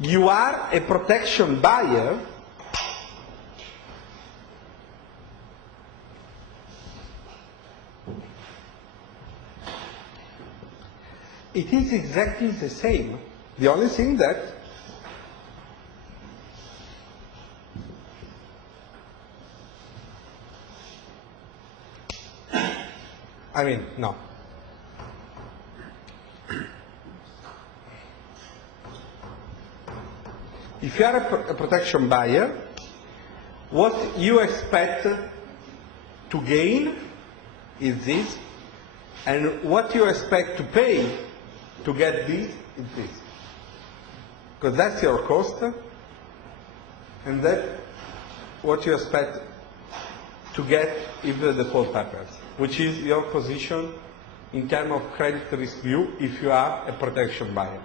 you are a protection buyer, it is exactly the same. The only thing that I mean, no. If you are a protection buyer, what you expect to gain is this, and what you expect to pay to get this is this. Because that's your cost, and that's what you expect to get if the default happens, which is your position in terms of credit risk view if you are a protection buyer.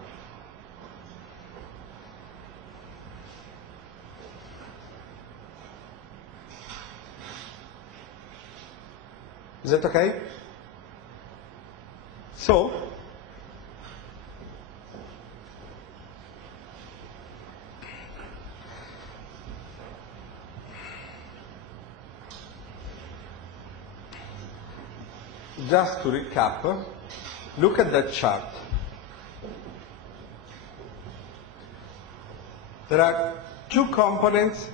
Is that okay? So, just to recap, look at that chart. There are two components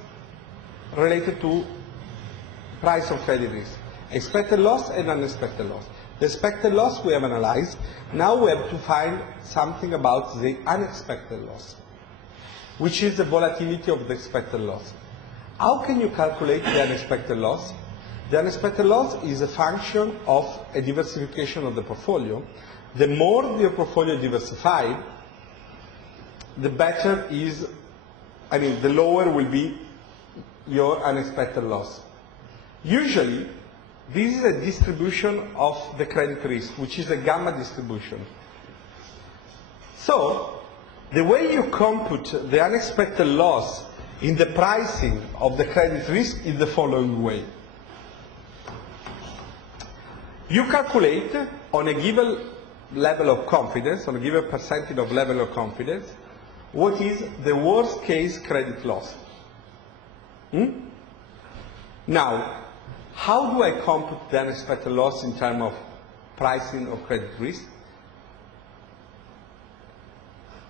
related to price of credit risk: expected loss and unexpected loss. The expected loss we have analyzed. Now we have to find something about the unexpected loss, which is the volatility of the expected loss. How can you calculate the unexpected loss? The unexpected loss is a function of a diversification of the portfolio. The more your portfolio is diversified, the better is, the lower will be your unexpected loss. Usually, this is a distribution of the credit risk, which is a gamma distribution. So, the way you compute the unexpected loss in the pricing of the credit risk is the following way. You calculate on a given level of confidence, on a given percentage of level of confidence, what is the worst case credit loss. Now, how do I compute the unexpected loss in terms of pricing of credit risk?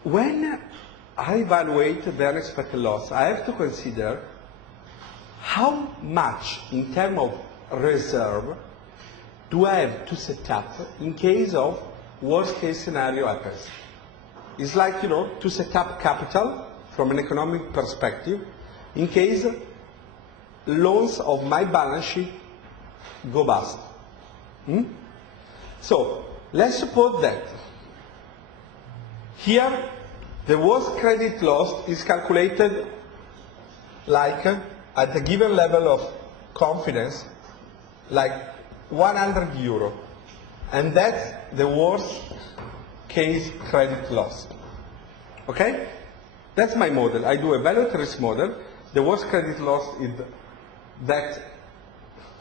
When I evaluate the unexpected loss, I have to consider how much in terms of reserve do I have to set up in case of worst case scenario happens. It's like, to set up capital from an economic perspective in case loans of my balance sheet go bust. So, let's suppose that here the worst credit loss is calculated like at a given level of confidence, like 100 euro, and that's the worst case credit loss. Okay? That's my model. I do a value at risk model. The worst credit loss is that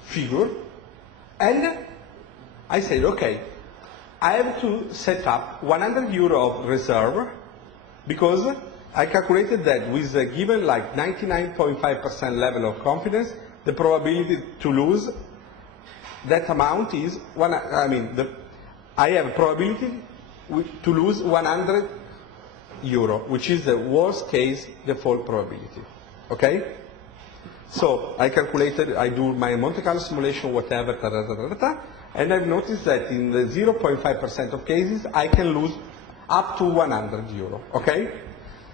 figure, and I said, okay, I have to set up 100 euro of reserve because I calculated that with a given like 99.5% level of confidence, the probability to lose that amount is I have a probability to lose 100 euro, which is the worst case default probability. Okay? So I calculated, I do my Monte Carlo simulation, whatever, and I've noticed that in the 0.5% of cases, I can lose up to 100 euro. Okay?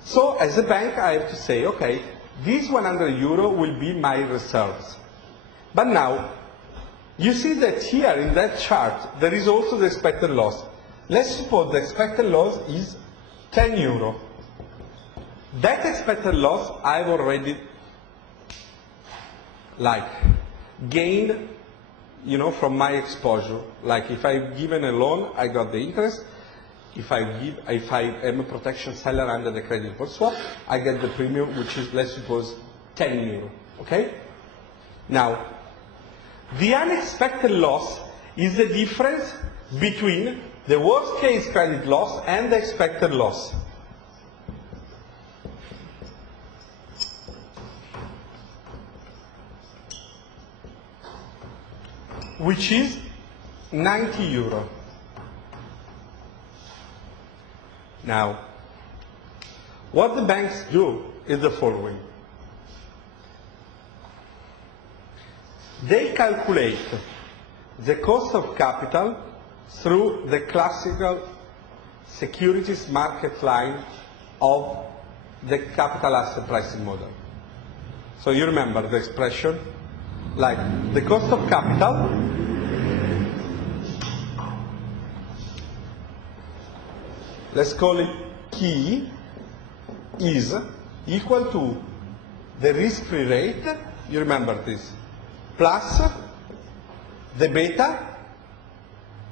So as a bank, I have to say, okay, this 100 euro will be my reserves. But now, you see that here in that chart, there is also the expected loss. Let's suppose the expected loss is 10 euro. That expected loss I've already gained, from my exposure. Like if I've given a loan, I got the interest. If I am a protection seller under the credit default swap, I get the premium, which is, let's suppose, 10 euro. Okay? Now, the unexpected loss is the difference between the worst case credit loss and the expected loss. Which is 90 euro. Now, what the banks do is the following. They calculate the cost of capital through the classical securities market line of the capital asset pricing model. So you remember the expression, like the cost of capital let's call it key is equal to the risk-free rate, you remember this, plus the beta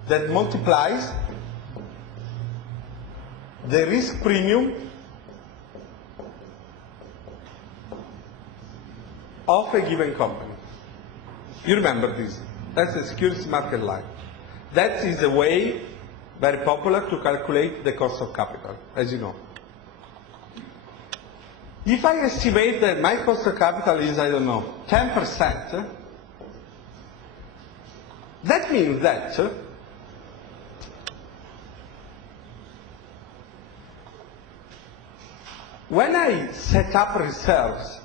that multiplies the risk premium of a given company. You remember this. That's the securities market line. That is a way very popular to calculate the cost of capital, as you know. If I estimate that my cost of capital is, I don't know, 10%, that means that when I set up reserves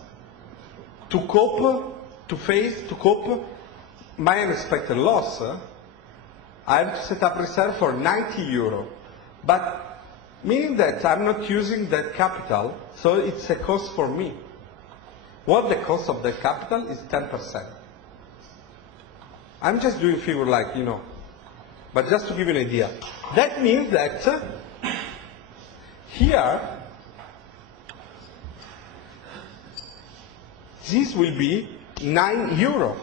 to cope my unexpected loss, I have to set up reserve for 90 euro. But meaning that I'm not using that capital, so it's a cost for me. What the cost of that capital is 10%. I'm just doing figure like, you know, but just to give you an idea. That means that here, this will be 9 euro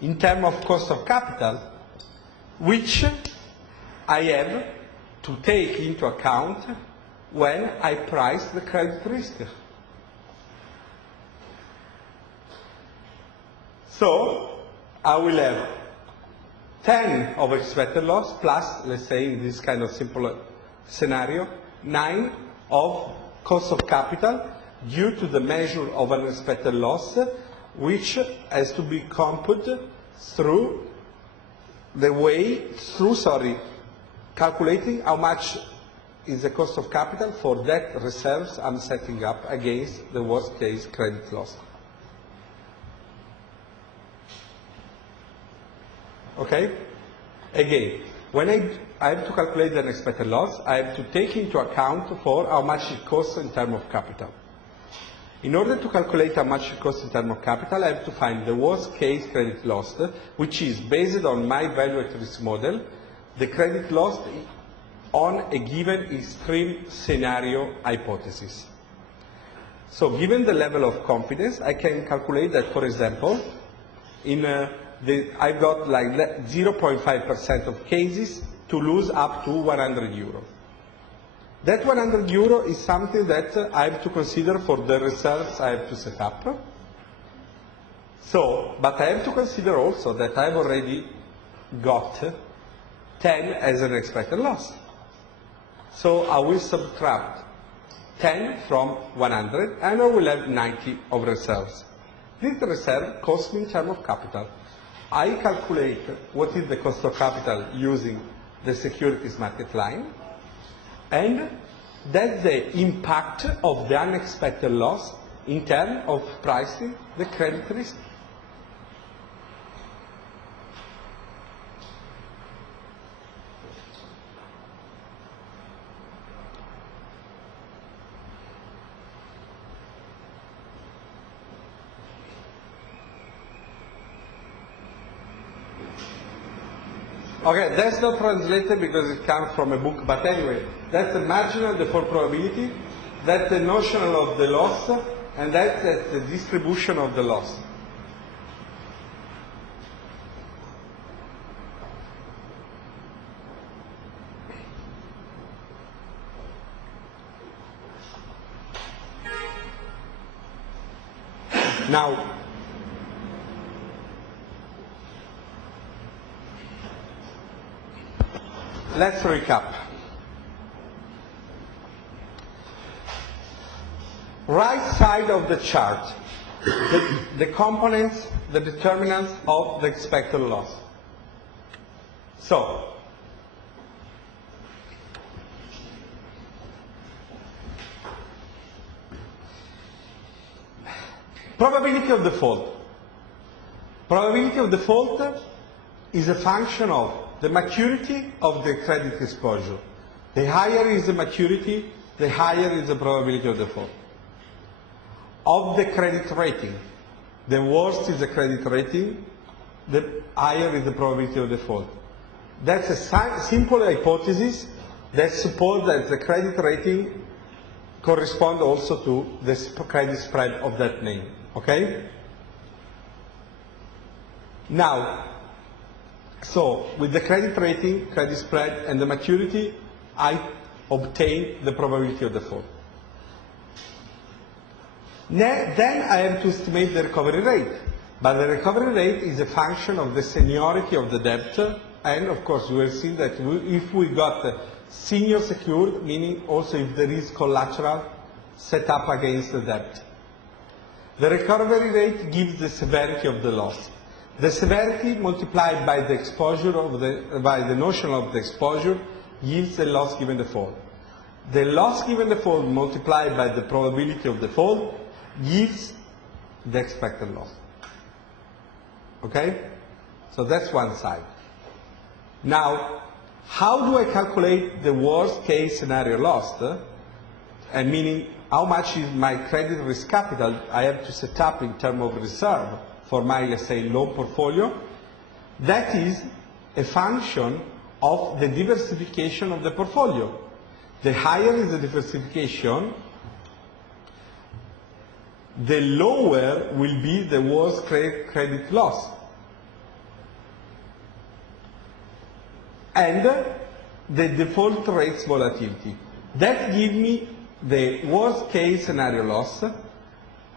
in terms of cost of capital, which I have to take into account when I price the credit risk. So I will have 10 of expected loss plus, let's say in this kind of simple scenario, 9 of cost of capital due to the measure of unexpected loss, which has to be computed through calculating how much is the cost of capital for that reserves I'm setting up against the worst case credit loss. Okay? Again, when I have to calculate the unexpected loss, I have to take into account for how much it costs in terms of capital. In order to calculate how much it costs in terms of capital, I have to find the worst case credit loss, which is based on my value at risk model, the credit loss on a given extreme scenario hypothesis. So given the level of confidence, I can calculate that, for example, I've got like 0.5% of cases to lose up to 100 euro. That 100 euro is something that I have to consider for the reserves I have to set up. So, but I have to consider also that I've already got 10 as an expected loss. So I will subtract 10 from 100 and I will have 90 of reserves. This reserve costs me in terms of capital. I calculate what is the cost of capital using the securities market line, and that's the impact of the unexpected loss in terms of pricing the credit risk. Okay, that's not translated because it comes from a book, but anyway, that's the marginal default probability, that's the notional of the loss, and that's the distribution of the loss. Now, let's recap. Right side of the chart, the components, the determinants of the expected loss. So, probability of default. Probability of default is a function of the maturity of the credit exposure. The higher is the maturity, the higher is the probability of default. Of the credit rating, the worse is the credit rating, the higher is the probability of default. That's a simple hypothesis that supports that the credit rating corresponds also to the credit spread of that name. Okay? Now, so with the credit rating, credit spread, and the maturity, I obtain the probability of default. Then I have to estimate the recovery rate. But the recovery rate is a function of the seniority of the debt, and of course you will see that if we got senior secured, meaning also if there is collateral set up against the debt. The recovery rate gives the severity of the loss. The severity multiplied by the exposure of by the notion of the exposure gives the loss given default. The loss given default multiplied by the probability of default gives the expected loss. Okay? So that's one side. Now, how do I calculate the worst case scenario loss? And meaning, how much is my credit risk capital I have to set up in terms of reserve for my, let's say, loan portfolio? That is a function of the diversification of the portfolio. The higher is the diversification, the lower will be the worst credit loss. And the default rates volatility. That gives me the worst case scenario loss.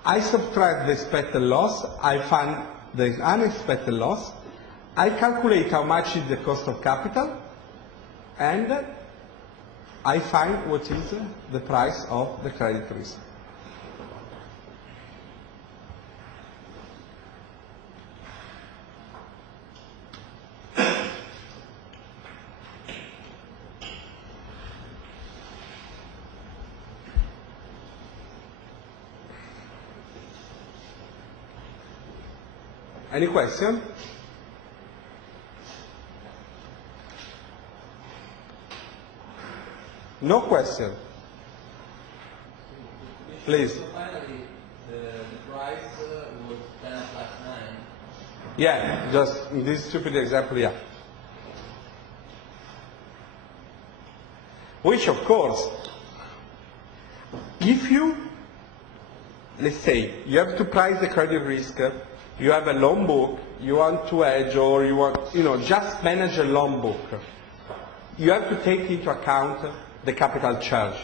I subtract the expected loss, I find the unexpected loss, I calculate how much is the cost of capital, and I find what is the price of the credit risk. Any question? No question. Please. So finally, the price was 10 plus 9. Yeah, just in this stupid example, yeah. Which, of course, if you, let's say, you have to price the credit risk, you have a loan book, you want to hedge, or you want, just manage a loan book, you have to take into account the capital charge.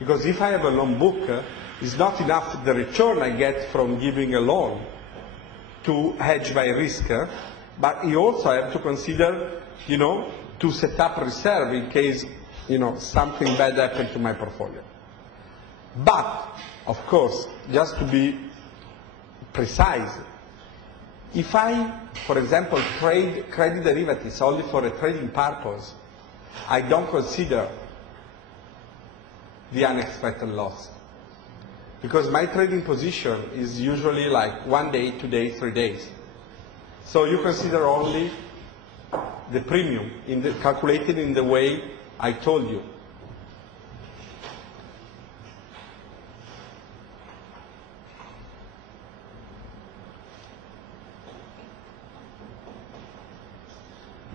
Because if I have a loan book, it's not enough the return I get from giving a loan to hedge my risk, but you also have to consider, to set up reserve in case, something bad happened to my portfolio. But, of course, just to be precise, if I, for example, trade credit derivatives only for a trading purpose, I don't consider the unexpected loss. Because my trading position is usually like 1 day, 2 days, 3 days. So you consider only the premium calculated in the way I told you.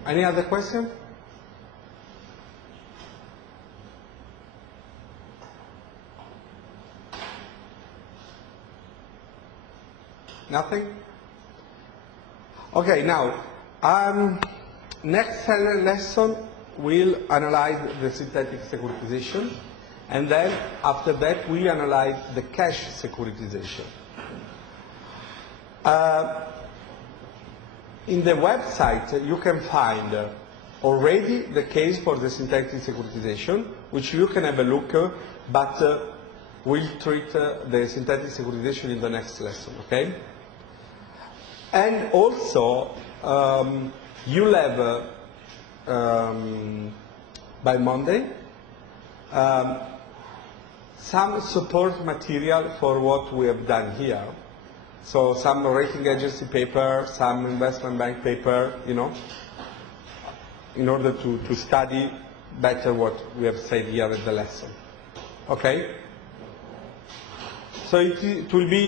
Any other question? Nothing? Okay, now, next lesson we'll analyze the synthetic securitization, and then after that we analyze the cash securitization. In the website you can find already the case for the synthetic securitization, which you can have a look, but we'll treat the synthetic securitization in the next lesson, okay? And also, you'll have, by Monday, some support material for what we have done here. So some rating agency paper, some investment bank paper, you know, in order to study better what we have said here in the lesson. Okay? So it will be